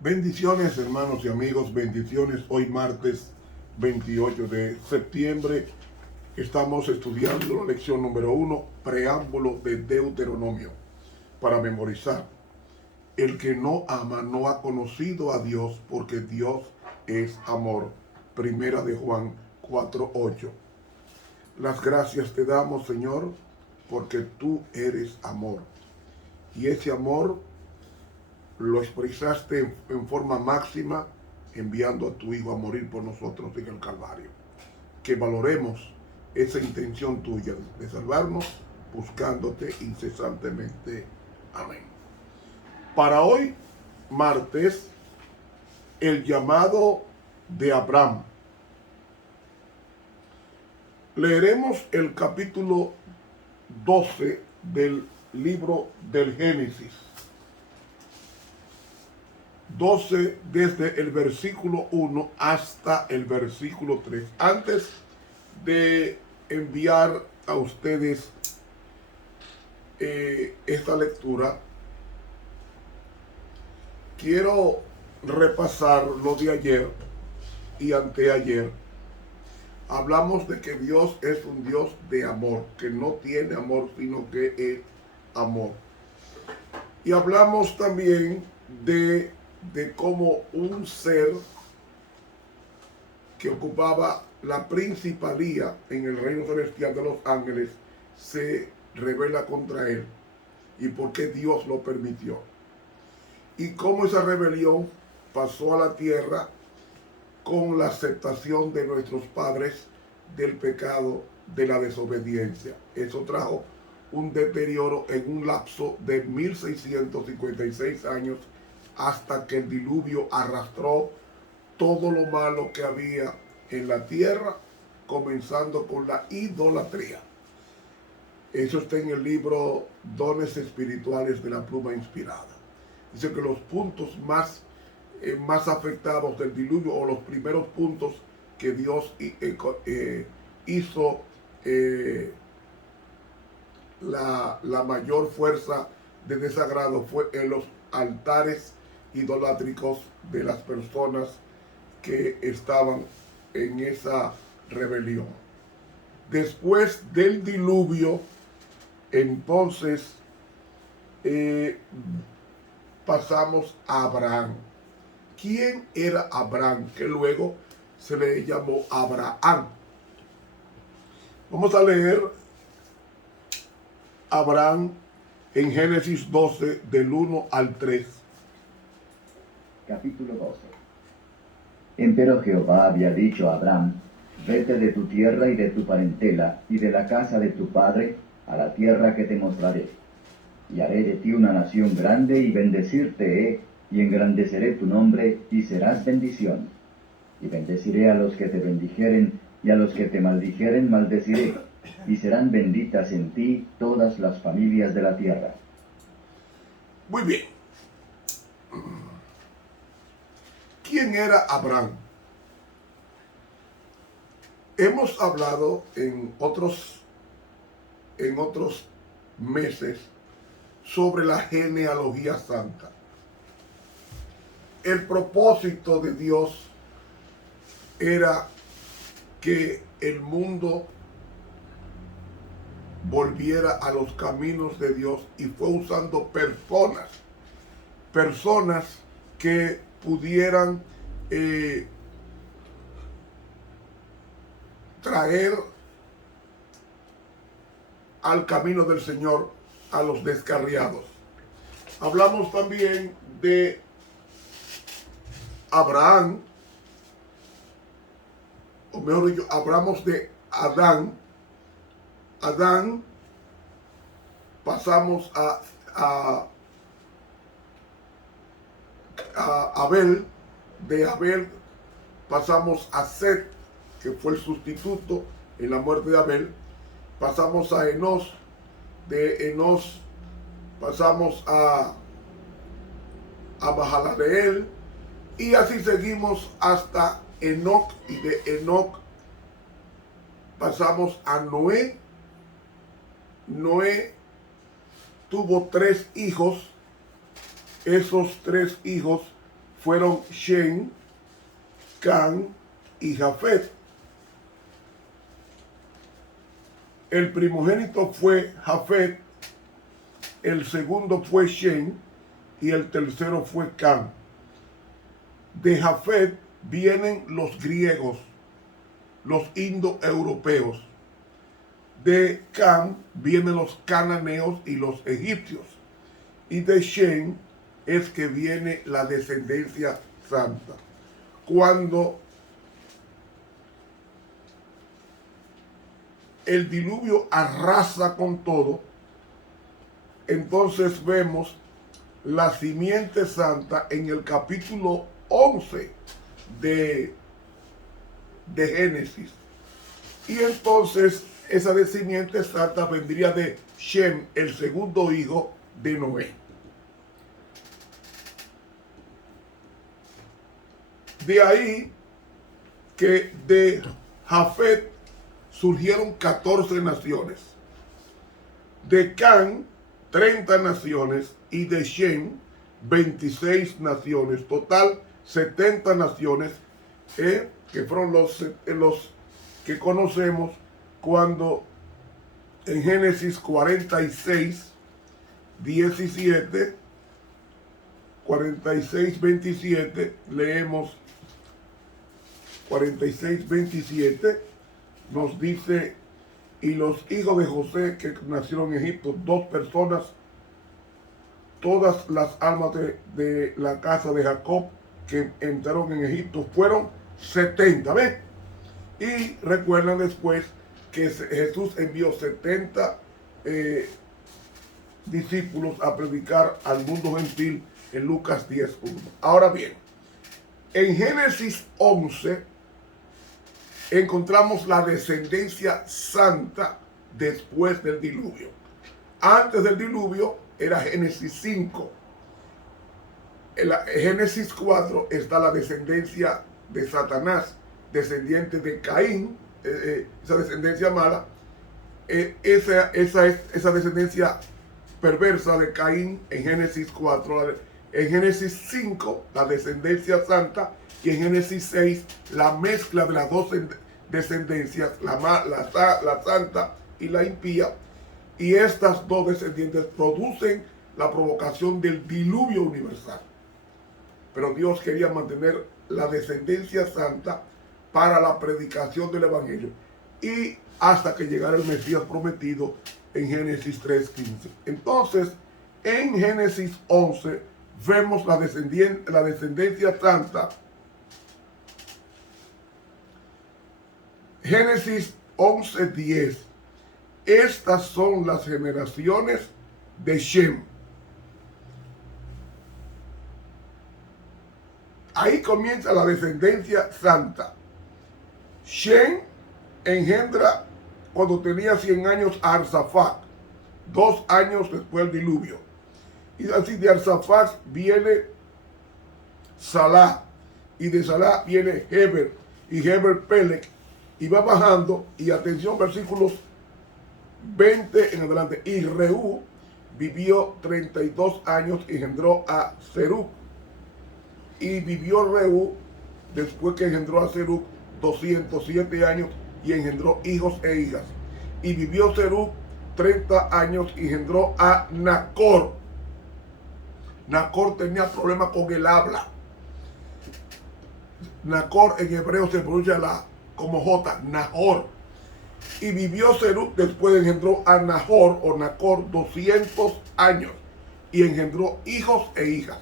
Bendiciones, hermanos y amigos, bendiciones. Hoy martes 28 de septiembre estamos estudiando la lección número 1, preámbulo de Deuteronomio, para memorizar. El que no ama no ha conocido a Dios, porque Dios es amor. Primera de Juan 4:8. Las gracias te damos, Señor, porque tú eres amor. Y ese amor lo expresaste en forma máxima enviando a tu Hijo a morir por nosotros en el Calvario. Que valoremos esa intención tuya de salvarnos buscándote incesantemente. Amén. Para hoy, martes, el llamado de Abraham. Leeremos el capítulo 12 del libro del Génesis. 12 desde el versículo 1 hasta el versículo 3. Antes de enviar a ustedes esta lectura, quiero repasar lo de ayer y anteayer. Hablamos de que Dios es un Dios de amor, que no tiene amor, sino que es amor. Y hablamos también de cómo un ser que ocupaba la principalía en el reino celestial de los ángeles se rebela contra él y por qué Dios lo permitió. Y cómo esa rebelión pasó a la tierra con la aceptación de nuestros padres del pecado de la desobediencia. Eso trajo un deterioro en un lapso de 1656 años hasta que el diluvio arrastró todo lo malo que había en la tierra, comenzando con la idolatría. Eso está en el libro Dones Espirituales de la Pluma Inspirada. Dice que los puntos más afectados del diluvio, o los primeros puntos que Dios hizo la mayor fuerza de desagrado fue en los altares idolátricos de las personas que estaban en esa rebelión. Después del diluvio, entonces pasamos a Abraham. ¿Quién era Abraham? Que luego se le llamó Abraham. Vamos a leer Abraham en Génesis 12, del 1 al 3. Capítulo 12. Empero Jehová había dicho a Abraham: vete de tu tierra y de tu parentela y de la casa de tu padre a la tierra que te mostraré. Y haré de ti una nación grande y bendecirte he, y engrandeceré tu nombre y serás bendición. Y bendeciré a los que te bendijeren y a los que te maldijeren maldeciré, y serán benditas en ti todas las familias de la tierra. Muy bien. ¿Quién era Abraham? Hemos hablado en otros meses sobre la genealogía santa. El propósito de Dios era que el mundo volviera a los caminos de Dios, y fue usando personas que pudieran traer al camino del Señor a los descarriados. Hablamos también de Abraham, o mejor dicho, hablamos de Adán. Adán, pasamos a Abel. De Abel pasamos a Set, que fue el sustituto en la muerte de Abel. Pasamos a Enos. De Enos pasamos a Mahalaleel, y así seguimos hasta Enoc, y de Enoc pasamos a Noé. Noé tuvo 3 hijos. Esos 3 hijos fueron Shem, Cam y Jafet. El primogénito fue Jafet, el segundo fue Shem y el tercero fue Cam. De Jafet vienen los griegos, los indoeuropeos. De Cam vienen los cananeos y los egipcios. Y de Shem es que viene la descendencia santa. Cuando el diluvio arrasa con todo, entonces vemos la simiente santa en el capítulo 11 de Génesis. Y entonces esa de simiente santa vendría de Shem, el segundo hijo de Noé. De ahí que de Jafet surgieron 14 naciones. De Cam, 30 naciones. Y de Shem, 26 naciones. Total, 70 naciones, que fueron los que conocemos cuando en Génesis 46, 17, 46, 27, leemos 46, 27, nos dice: y los hijos de José que nacieron en Egipto, 2 personas, todas las almas de la casa de Jacob que entraron en Egipto fueron 70, ¿ven? Y recuerdan después que Jesús envió 70 discípulos a predicar al mundo gentil en Lucas 10:1. Ahora bien, en Génesis 11 encontramos la descendencia santa después del diluvio. Antes del diluvio era Génesis 5. En Génesis 4 está la descendencia de Satanás, descendiente de Caín, esa descendencia mala. Esa descendencia perversa de Caín en Génesis 4. En Génesis 5, la descendencia santa. Y en Génesis 6, la mezcla de las 2 descendencias, la santa y la impía. Y estas 2 descendientes producen la provocación del diluvio universal. Pero Dios quería mantener la descendencia santa para la predicación del Evangelio. Y hasta que llegara el Mesías prometido en Génesis 3:15. Entonces, en Génesis 11, vemos la descendencia santa. Génesis 11:10. Estas son las generaciones de Shem. Ahí comienza la descendencia santa. Shem engendra cuando tenía 100 años a Arsafat, 2 años después del diluvio. Y así de Arsafat viene Salah, y de Salah viene Heber, y Heber Pelec, y va bajando, y atención, versículos 20 en adelante. Y Rehú vivió 32 años y engendró a Serug. Y vivió Rehú, después que engendró a Serug, 207 años y engendró hijos e hijas. Y vivió Serug 30 años y engendró a Nacor. Nacor tenía problemas con el habla. Nacor en hebreo se pronuncia como J, Nahor. Y vivió Serug, después engendró a Nahor o Nacor 200 años y engendró hijos e hijas.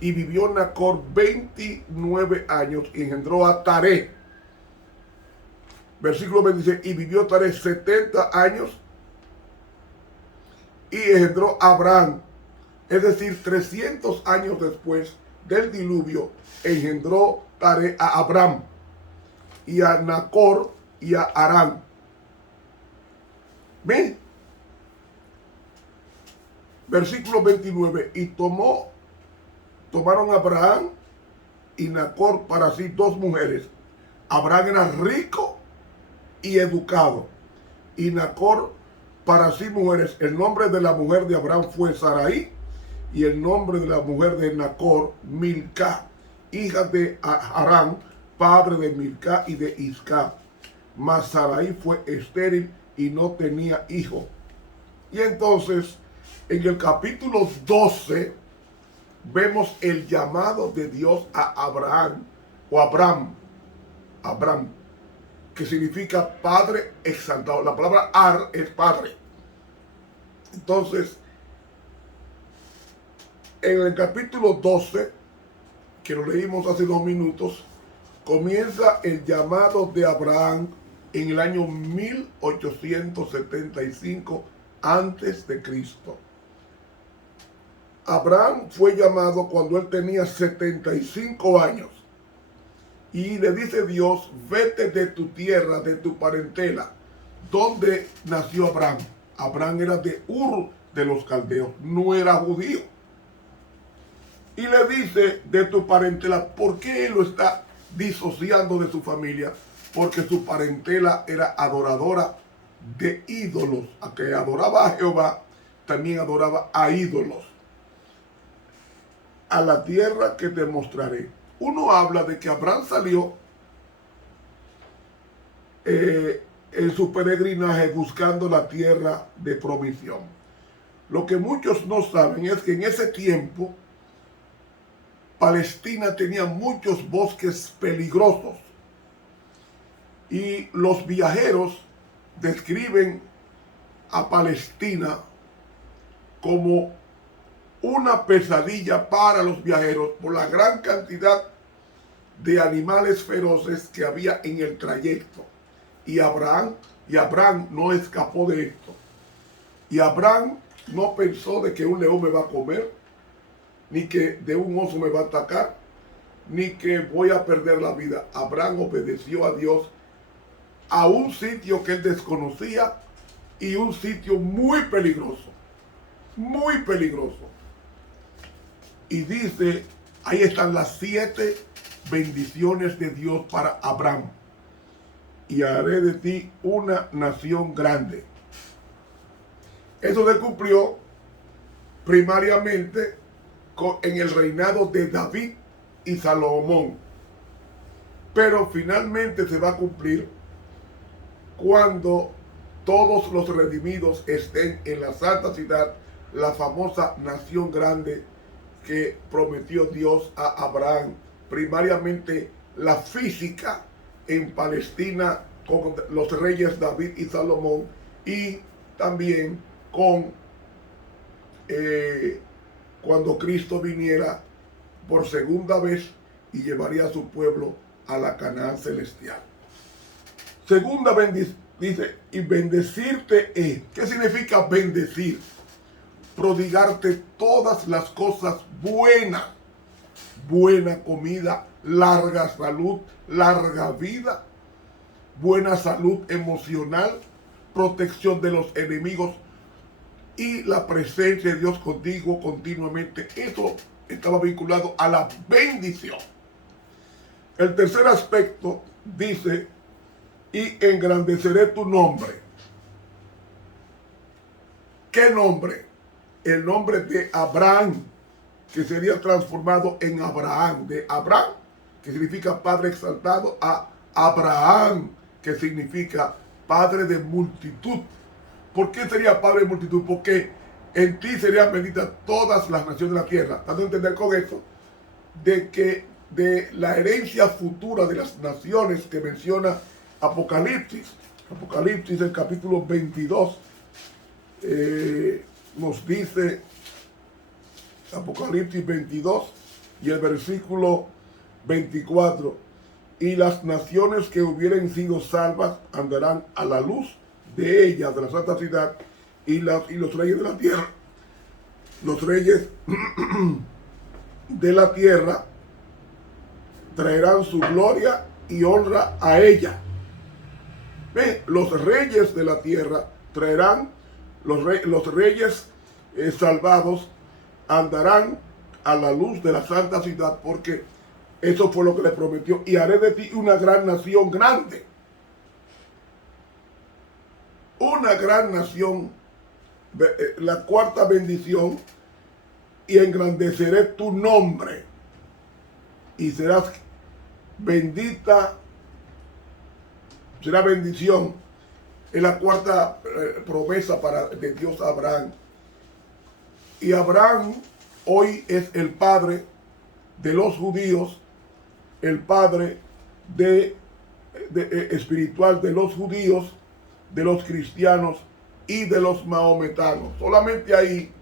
Y vivió Nacor 29 años y engendró a Taré. Versículo 26, y vivió Taré 70 años y engendró a Abraham. Es decir, 300 años después del diluvio, engendró Taré a Abraham y a Nacor y a Harán. ¿Ven? Versículo 29, y tomaron a Abraham y Nacor para sí 2 mujeres. Abraham era rico y educado, y Nacor para sí mujeres. El nombre de la mujer de Abraham fue Sarai, y el nombre de la mujer de Nacor, Milca, hija de Harán, padre de Milca y de Isca. Mas Sarai fue estéril y no tenía hijo. Y entonces, en el capítulo 12, vemos el llamado de Dios a Abraham, o Abraham, que significa padre exaltado. La palabra Ar es padre. Entonces, en el capítulo 12, que lo leímos hace 2 minutos, comienza el llamado de Abraham en el año 1875 antes de Cristo. Abraham fue llamado cuando él tenía 75 años. Y le dice Dios, vete de tu tierra, de tu parentela. ¿Dónde nació Abraham? Abraham era de Ur de los Caldeos, no era judío. Y le dice de tu parentela. ¿Por qué él lo está disociando de su familia? Porque su parentela era adoradora de ídolos. A que adoraba a Jehová, también adoraba a ídolos. A la tierra que te mostraré. Uno habla de que Abraham salió en su peregrinaje buscando la tierra de provisión. Lo que muchos no saben es que en ese tiempo Palestina tenía muchos bosques peligrosos, y los viajeros describen a Palestina como una pesadilla para los viajeros por la gran cantidad de animales feroces que había en el trayecto. Y Abraham no escapó de esto. Y Abraham no pensó de que un león me va a comer, ni que de un oso me va a atacar, ni que voy a perder la vida. Abraham obedeció a Dios a un sitio que él desconocía, y un sitio muy peligroso, muy peligroso. Y dice, ahí están las 7 bendiciones de Dios para Abraham. Y haré de ti una nación grande. Eso se cumplió primariamente en el reinado de David y Salomón. Pero finalmente se va a cumplir cuando todos los redimidos estén en la santa ciudad, la famosa nación grande que prometió Dios a Abraham. Primariamente la física en Palestina con los reyes David y Salomón, y también con cuando Cristo viniera por segunda vez y llevaría a su pueblo a la Canaán celestial. Segunda bendición, dice, y bendecirte es. ¿Qué significa bendecir? Prodigarte todas las cosas buenas. Buena comida, larga salud, larga vida, buena salud emocional, protección de los enemigos y la presencia de Dios contigo continuamente. Eso estaba vinculado a la bendición. El tercer aspecto dice, y engrandeceré tu nombre. ¿Qué nombre? El nombre de Abraham, que sería transformado en Abraham. De Abraham, que significa padre exaltado, a Abraham, que significa padre de multitud. ¿Por qué sería padre de multitud? Porque en ti serían benditas todas las naciones de la tierra. Dando a entender con eso de que de la herencia futura de las naciones que menciona Apocalipsis, el capítulo 22, nos dice, Apocalipsis 22 y el versículo 24, y las naciones que hubieren sido salvas andarán a la luz de ellas, de la santa ciudad, y los reyes de la tierra, los reyes de la tierra traerán su gloria y honra a ella. ¿Ve? Los reyes de la tierra traerán, los reyes salvados andarán a la luz de la santa ciudad, porque eso fue lo que le prometió. Y haré de ti una gran nación grande. una gran nación, la cuarta bendición, y engrandeceré tu nombre y serás bendita, será bendición. Es la cuarta promesa de Dios a Abraham. Y Abraham hoy es el padre de los judíos, el padre espiritual de los judíos, de los cristianos y de los mahometanos. Solamente ahí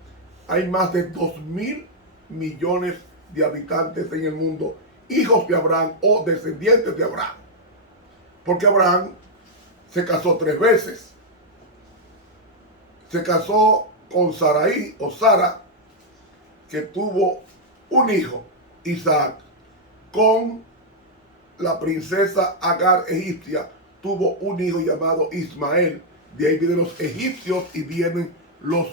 hay más de 2.000 millones de habitantes en el mundo, hijos de Abraham o descendientes de Abraham. Porque Abraham se casó 3 veces. Se casó con Sarai o Sara, que tuvo un hijo, Isaac. Con la princesa Agar egipcia tuvo un hijo llamado Ismael. De ahí vienen los egipcios y vienen los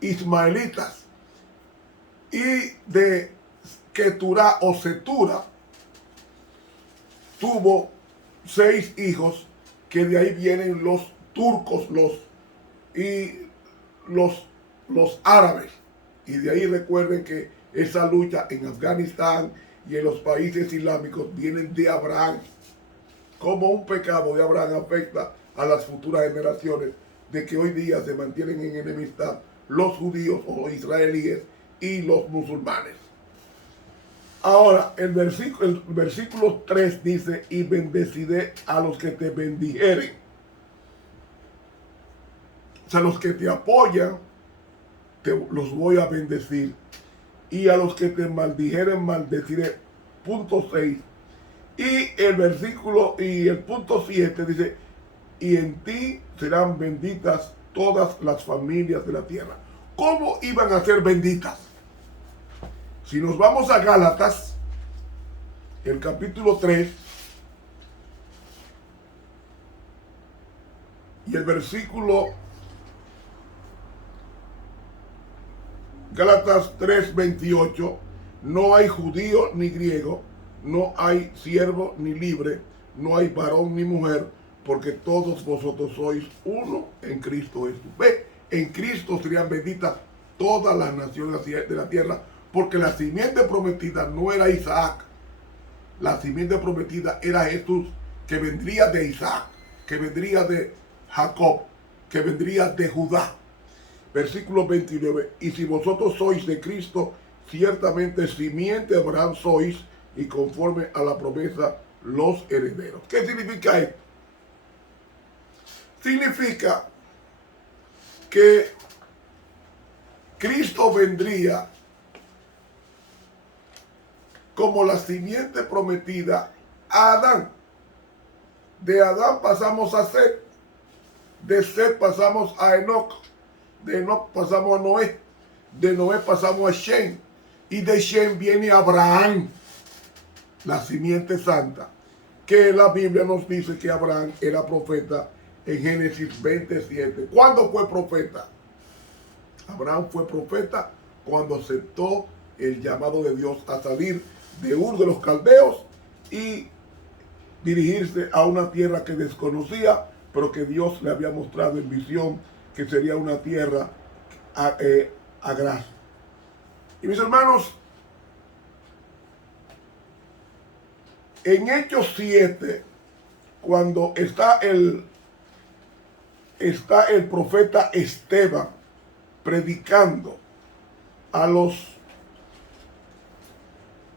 ismaelitas. Y de Keturá o Setura tuvo 6 hijos, que de ahí vienen los turcos, los árabes. Y de ahí recuerden que esa lucha en Afganistán y en los países islámicos vienen de Abraham. Como un pecado de Abraham afecta a las futuras generaciones, de que hoy día se mantienen en enemistad los judíos o los israelíes y los musulmanes. Ahora, el versículo 3 dice, y bendeciré a los que te bendijeren. O sea, los que te apoyan, los voy a bendecir. Y a los que te maldijeren, maldeciré. Punto 6. Y el punto 7 dice, y en ti serán benditas todas las familias de la tierra. ¿Cómo iban a ser benditas? Si nos vamos a Gálatas, el capítulo 3, y el versículo, Gálatas 3:28, no hay judío ni griego, no hay siervo ni libre, no hay varón ni mujer, porque todos vosotros sois uno en Cristo Jesús. Ve, en Cristo serían benditas todas las naciones de la tierra, porque la simiente prometida no era Isaac. La simiente prometida era Jesús, que vendría de Isaac, que vendría de Jacob, que vendría de Judá. Versículo 29. Y si vosotros sois de Cristo, ciertamente simiente de Abraham sois, y conforme a la promesa los herederos. ¿Qué significa esto? Significa que Cristo vendría como la simiente prometida a Adán. De Adán pasamos a Set, de Set pasamos a Enoc, de Enoc pasamos a Noé, de Noé pasamos a Shem, y de Shem viene Abraham, la simiente santa, que la Biblia nos dice que Abraham era profeta en Génesis 27. ¿Cuándo fue profeta? Abraham fue profeta cuando aceptó el llamado de Dios a salir de Ur de los Caldeos y dirigirse a una tierra que desconocía, pero que Dios le había mostrado en visión que sería una tierra agrada. Y mis hermanos, en Hechos 7, cuando está el profeta Esteban predicando a los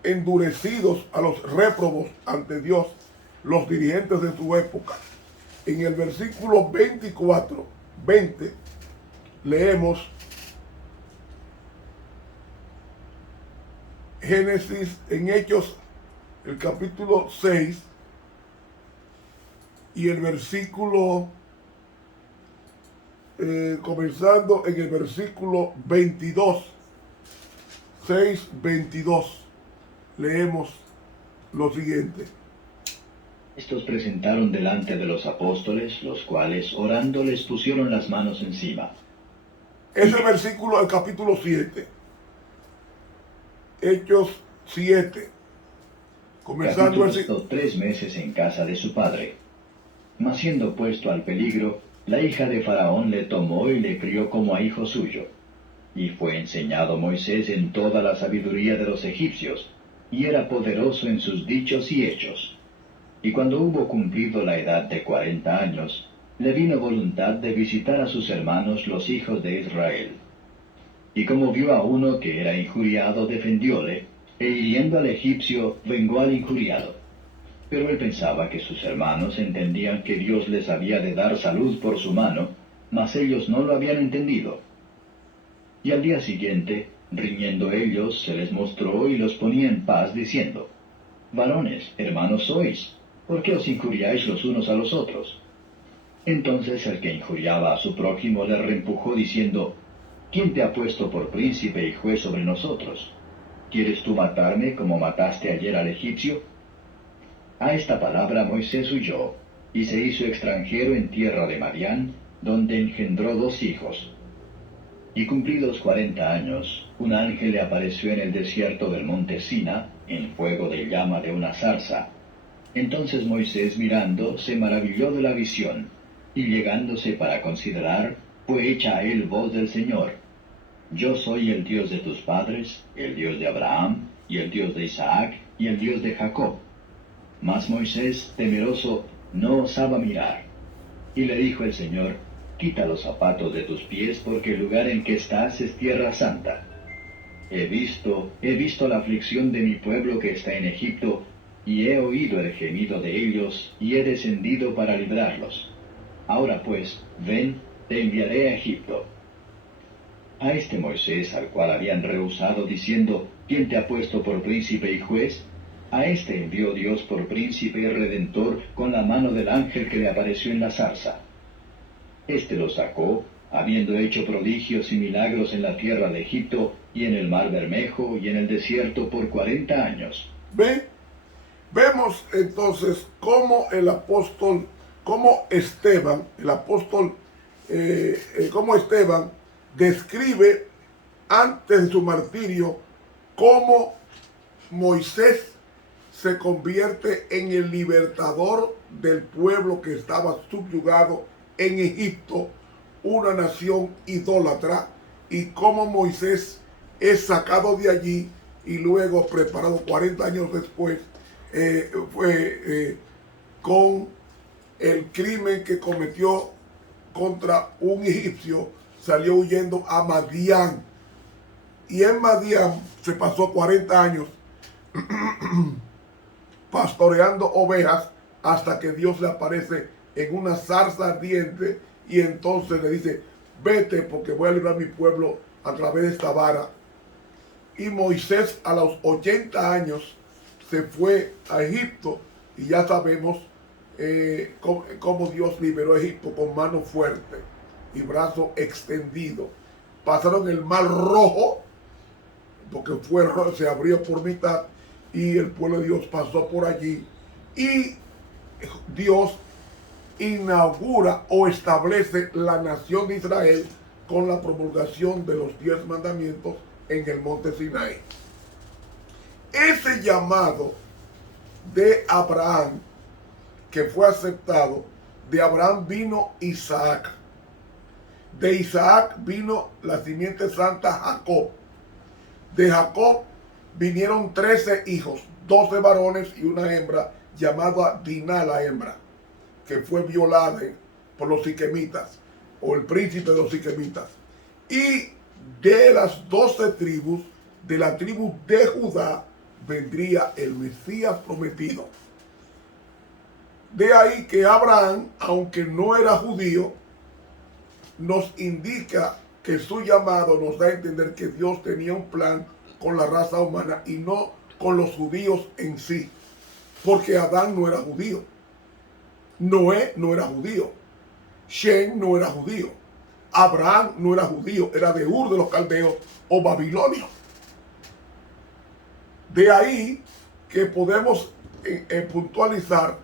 endurecidos, a los réprobos ante Dios, los dirigentes de su época. En el versículo 20 leemos Génesis, en Hechos, el capítulo 6 y el versículo, comenzando en el versículo 22, 6:22, leemos lo siguiente. Estos presentaron delante de los apóstoles, los cuales, orando, les pusieron las manos encima. Ese versículo, el capítulo 7, Hechos 7, comenzando Capítulo 3 meses en casa de su padre. Mas siendo puesto al peligro, la hija de Faraón le tomó y le crió como a hijo suyo. Y fue enseñado Moisés en toda la sabiduría de los egipcios, y era poderoso en sus dichos y hechos. Y cuando hubo cumplido la edad de 40 años, le vino voluntad de visitar a sus hermanos los hijos de Israel. Y como vio a uno que era injuriado, defendióle, e hiriendo al egipcio, vengó al injuriado. Pero él pensaba que sus hermanos entendían que Dios les había de dar salud por su mano, mas ellos no lo habían entendido. Y al día siguiente, riñendo ellos, se les mostró y los ponía en paz, diciendo: Varones, hermanos sois, ¿por qué os injuriáis los unos a los otros? Entonces el que injuriaba a su prójimo le reempujó, diciendo: ¿Quién te ha puesto por príncipe y juez sobre nosotros? ¿Quieres tú matarme como mataste ayer al egipcio? A esta palabra Moisés huyó, y se hizo extranjero en tierra de Madián, donde engendró 2 hijos. Y cumplidos 40 años, un ángel le apareció en el desierto del monte Sina, en fuego de llama de una zarza. Entonces Moisés, mirando, se maravilló de la visión, y llegándose para considerar, fue hecha a él voz del Señor: Yo soy el Dios de tus padres, el Dios de Abraham, y el Dios de Isaac, y el Dios de Jacob. Mas Moisés, temeroso, no osaba mirar. Y le dijo el Señor: Quita los zapatos de tus pies, porque el lugar en que estás es tierra santa. He visto la aflicción de mi pueblo que está en Egipto, y he oído el gemido de ellos, y he descendido para librarlos. Ahora pues, ven, te enviaré a Egipto. A este Moisés, al cual habían rehusado, diciendo: ¿Quién te ha puesto por príncipe y juez? A este envió Dios por príncipe y redentor con la mano del ángel que le apareció en la zarza. Este lo sacó, habiendo hecho prodigios y milagros en la tierra de Egipto, y en el mar Bermejo, y en el desierto por 40 años. Vemos entonces cómo cómo Esteban describe antes de su martirio cómo Moisés se convierte en el libertador del pueblo que estaba subyugado en Egipto, una nación idólatra, y cómo Moisés es sacado de allí y luego preparado 40 años después con el crimen que cometió contra un egipcio, salió huyendo a Madián, y en Madián se pasó 40 años pastoreando ovejas, hasta que Dios le aparece en una zarza ardiente, y entonces le dice: vete, porque voy a librar a mi pueblo a través de esta vara. Y Moisés, a los 80 años, se fue a Egipto, y ya sabemos cómo Dios liberó a Egipto con mano fuerte y brazo extendido. Pasaron el mar Rojo, porque se abrió por mitad, y el pueblo de Dios pasó por allí, y Dios inaugura o establece la nación de Israel con la promulgación de los 10 mandamientos en el monte Sinaí. Ese llamado de Abraham, que fue aceptado, de Abraham vino Isaac, de Isaac vino la simiente santa Jacob, de Jacob vinieron 13 hijos, 12 varones y una hembra, llamada Diná la hembra, que fue violada por los siquemitas, o el príncipe de los siquemitas. Y de las 12 tribus, de la tribu de Judá, vendría el Mesías prometido. De ahí que Abraham, aunque no era judío, nos indica que su llamado nos da a entender que Dios tenía un plan con la raza humana y no con los judíos en sí, porque Adán no era judío, Noé no era judío, Shem no era judío, Abraham no era judío, era de Ur de los Caldeos o babilonio. De ahí que podemos puntualizar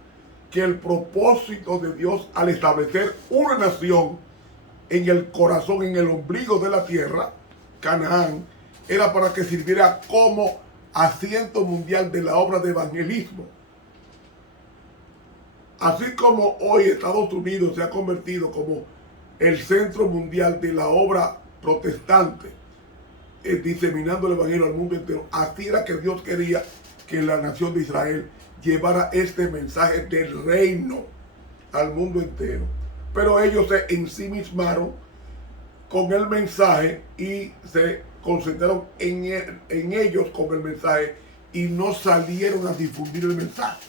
que el propósito de Dios al establecer una nación en el corazón, en el ombligo de la tierra, Canaán, era para que sirviera como asiento mundial de la obra de evangelismo. Así como hoy Estados Unidos se ha convertido como el centro mundial de la obra protestante, diseminando el evangelio al mundo entero, así era que Dios quería que la nación de Israel llevara este mensaje del reino al mundo entero. Pero ellos se ensimismaron con el mensaje y se concentraron en ellos con el mensaje y no salieron a difundir el mensaje.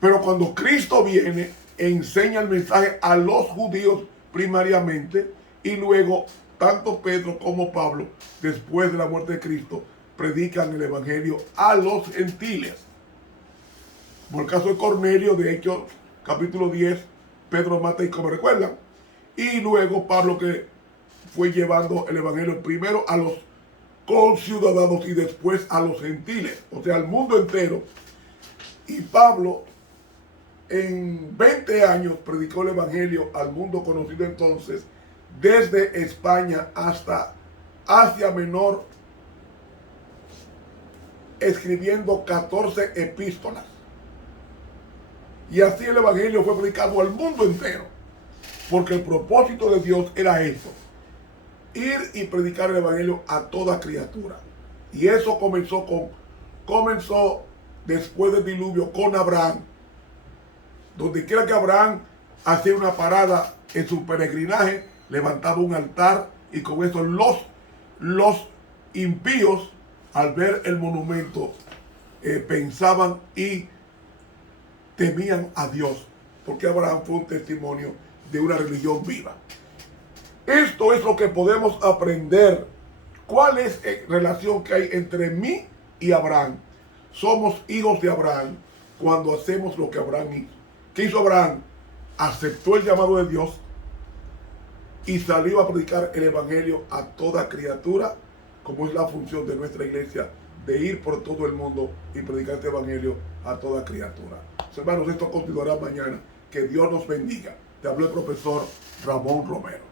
Pero cuando Cristo viene, enseña el mensaje a los judíos primariamente, y luego tanto Pedro como Pablo, después de la muerte de Cristo, predican el evangelio a los gentiles. Por el caso de Cornelio, de Hechos capítulo 10, Pedro mata y como recuerdan. Y luego Pablo, que fue llevando el evangelio primero a los conciudadanos y después a los gentiles, o sea, al mundo entero. Y Pablo en 20 años predicó el evangelio al mundo conocido entonces, desde España hasta Asia Menor, escribiendo 14 epístolas. Y así el evangelio fue predicado al mundo entero, porque el propósito de Dios era eso: ir y predicar el evangelio a toda criatura. Y eso comenzó después del diluvio con Abraham. Donde quiera que Abraham hacía una parada en su peregrinaje, levantaba un altar, y con eso los impíos, al ver el monumento, pensaban y temían a Dios, porque Abraham fue un testimonio de una religión viva. Esto es lo que podemos aprender. ¿Cuál es la relación que hay entre mí y Abraham? Somos hijos de Abraham cuando hacemos lo que Abraham hizo. ¿Qué hizo Abraham? Aceptó el llamado de Dios y salió a predicar el evangelio a toda criatura, como es la función de nuestra iglesia, de ir por todo el mundo y predicar este evangelio a toda criatura. Hermanos, esto continuará mañana. Que Dios nos bendiga. Te habló el profesor Ramón Romero.